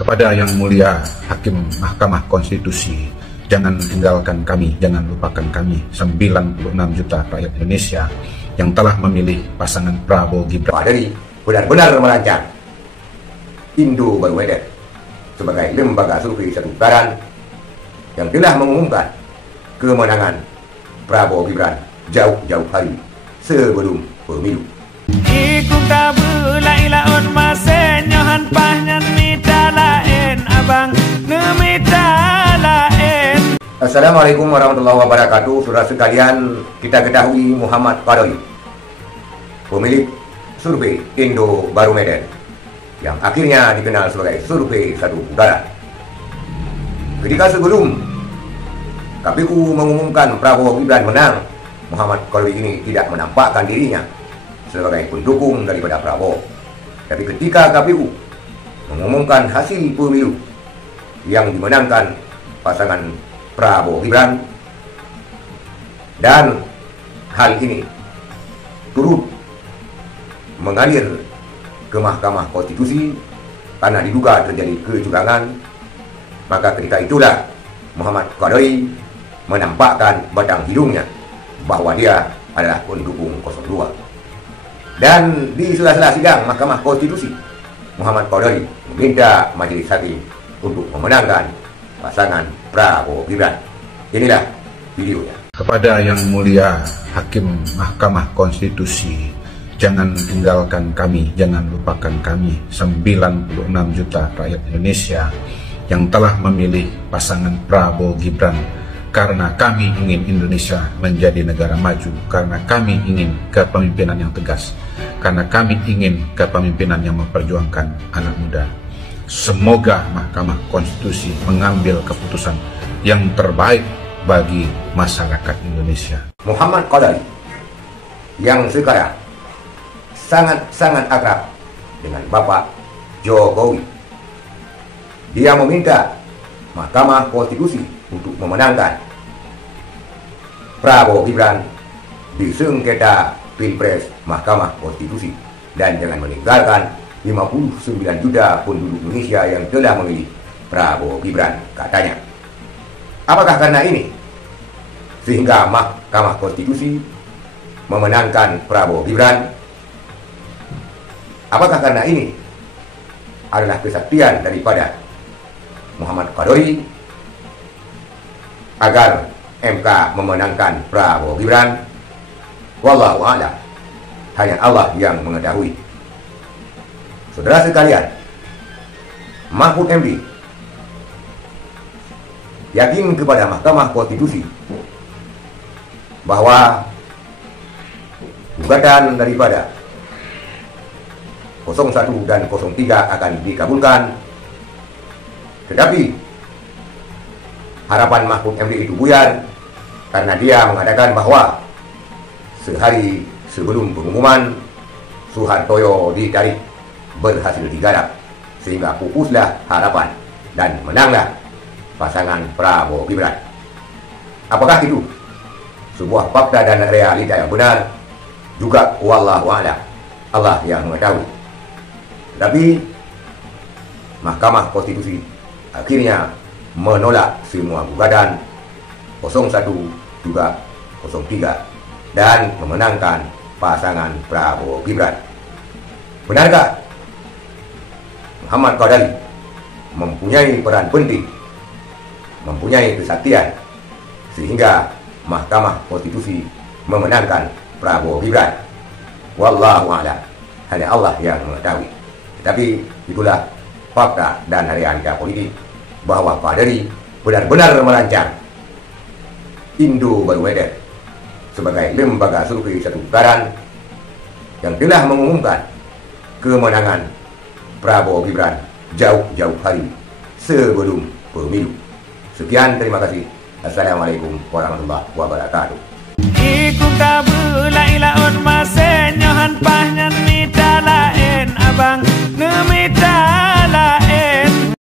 Kepada Yang Mulia Hakim Mahkamah Konstitusi, jangan tinggalkan kami, jangan lupakan kami, 96 juta rakyat Indonesia yang telah memilih pasangan Prabowo Gibran. Pak Dari benar-benar merancang Indo-Barometer sebagai lembaga survei satu putaran yang telah mengumumkan kemenangan Prabowo Gibran jauh-jauh hari sebelum pemilu. Ikut kabula ilaun masenyohan pahnyan mita lain abang nemita lain. Assalamualaikum warahmatullahi wabarakatuh. Saudara sekalian, kita ketahui Muhammad Qadari, pemilik survei Indo-Barometer yang akhirnya dikenal sebagai survei satu putaran. Ketika sebelum KPU mengumumkan Prabowo Gibran menang, Muhammad Qadari ini tidak menampakkan dirinya sebagai pendukung daripada Prabowo. Tapi ketika KPU mengumumkan hasil pemilu yang dimenangkan pasangan Prabowo Gibran, dan hal ini turut mengalir ke Mahkamah Konstitusi karena diduga terjadi kecurangan, maka ketika itulah Muhammad Qadari menampakkan batang hidungnya bahwa dia adalah pendukung 02. Dan di sela-sela sidang Mahkamah Konstitusi, Muhammad Qadari meminta Majelis Hakim untuk memenangkan pasangan Prabowo Gibran. Inilah videonya. Kepada Yang Mulia Hakim Mahkamah Konstitusi, jangan tinggalkan kami, jangan lupakan kami, 96 juta rakyat Indonesia yang telah memilih pasangan Prabowo Gibran karena kami ingin Indonesia menjadi negara maju, karena kami ingin kepemimpinan yang tegas, karena kami ingin kepemimpinan yang memperjuangkan anak muda. Semoga Mahkamah Konstitusi mengambil keputusan yang terbaik bagi masyarakat Indonesia. Muhammad Qadari yang sekarang sangat-sangat akrab dengan Bapak Jokowi, dia meminta Mahkamah Konstitusi untuk memenangkan Prabowo Gibran di sengketa Pilpres Mahkamah Konstitusi, dan jangan meninggalkan 59 juta penduduk Indonesia yang telah memilih Prabowo Gibran, katanya. Apakah karena ini sehingga Mahkamah Konstitusi memenangkan Prabowo Gibran? Apakah karena ini adalah kesaktian daripada Muhammad Qadari agar MK memenangkan Prabowo Gibran? Wallahu a'lam. Hanya Allah yang mengetahui. Saudara sekalian, Mahfud MD yakin kepada Mahkamah Konstitusi bahwa gugatan daripada 01 dan 03 akan dikabulkan. Tetapi harapan Mahfud MD itu buyar karena dia mengatakan bahwa sehari sebelum pengumuman Suhartoyo ditarik berhasil digarap, sehingga pupuslah harapan dan menanglah pasangan Prabowo Gibran. Apakah itu sebuah fakta dan realita yang benar? Juga wallahu a'lam, Allah yang mengetahui. Tapi Mahkamah Konstitusi akhirnya menolak semua gugatan 01 juga 03 dan memenangkan pasangan Prabowo Gibran. Benarkah Muhammad Qadari mempunyai peran penting, mempunyai kesaktian sehingga Mahkamah Konstitusi memenangkan Prabowo Gibran? Wallahu a'lam, hanya Allah yang mengetahui. Tetapi itulah fakta dan realita politik bahwa Qadari benar-benar merancang Indo-Barometer sebagai lembaga survei satu putaran yang telah mengumumkan kemenangan Prabowo Gibran jauh-jauh hari sebelum pemilu. Sekian, terima kasih. Assalamualaikum warahmatullahi wabarakatuh. Ikut kabula ilaun masenyohan pahnyan mita lain abang nemita